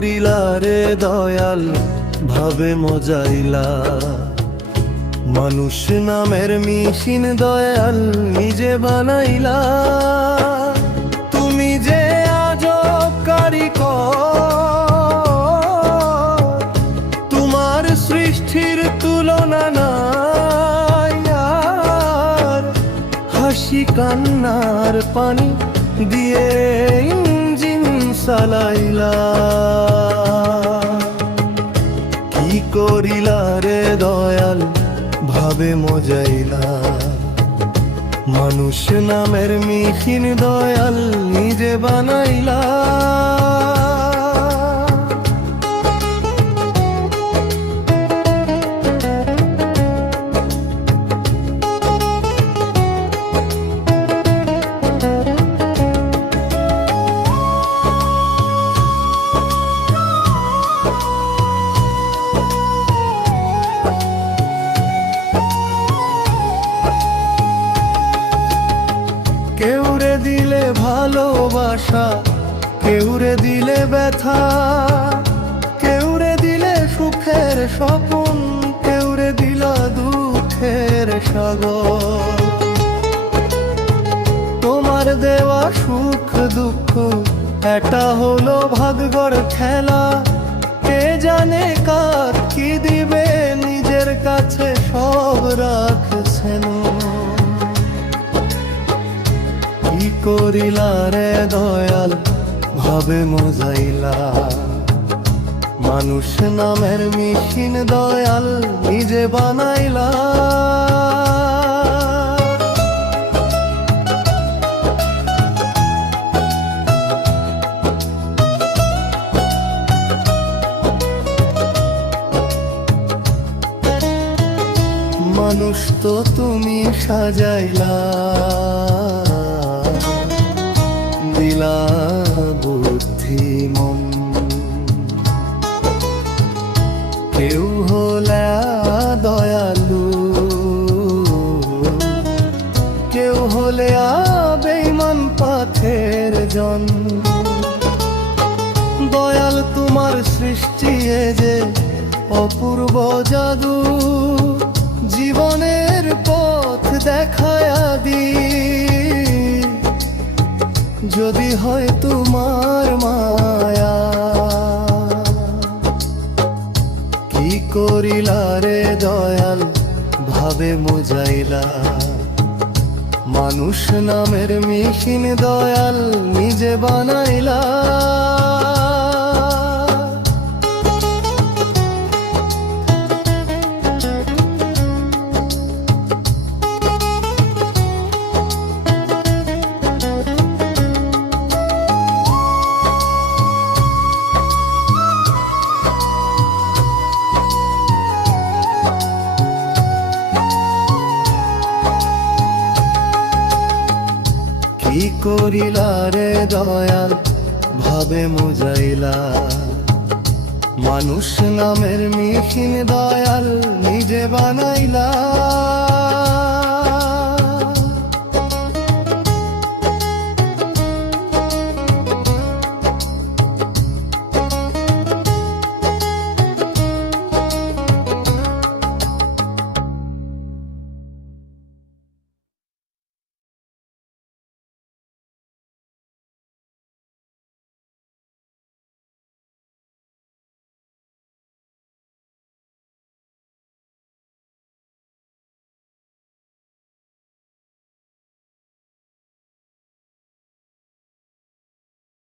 করিলা রে দয়াল ভাবে মজাইলা, মানুষ নামের মিশিন দয়াল নিজে বানাইলা। তুমি যে আজব কারিগর, তোমার সৃষ্টির তুলনা নাই আর। হাসি কান্নার পানি দিয়ে ইঞ্জিন চালাইলা, কি করিলা রে দয়াল ভাবে মজাইলা, মানুষ নামের মিশিন দয়াল নিজে বানাইলা। কেউরে দিলে ভালোবাসা, কেউরে দিলে ব্যথা, কেউরে দিলে সুখের স্বপন, কেউরে দিলা দুঃখের সাগর। তোমার দেওয়া সুখ দুঃখ এটা হলো ভাগ্যর খেলা, কে জানে কার কি দিবে, নিজের কাছে সব রাখছেন। কি করিলা রে দয়াল ভাবে মজাইলা, মানুষ নামের মিশিন দয়াল নিজে বানাইলা। মানুষ তো তুমি সাজাইলা, দিলা বুদ্ধি মন। কেউ হলে দয়ালু, কেউ হলে বেঈমান পথের জন। দয়াল তোমার সৃষ্টি যে অপূর্ব জাদু, জীবনের পথ দেখায়া দি, যদি হয় তোমার মায়া। কি করিলা রে দয়াল ভাবে মজাইলা, মানুষ নামের মিশিন দয়াল নিজে বানাইলা। কি করিলা রে দয়াল ভাবে মজাইলা, মানুষ নামের মিশিন দয়াল নিজে বানাইলা।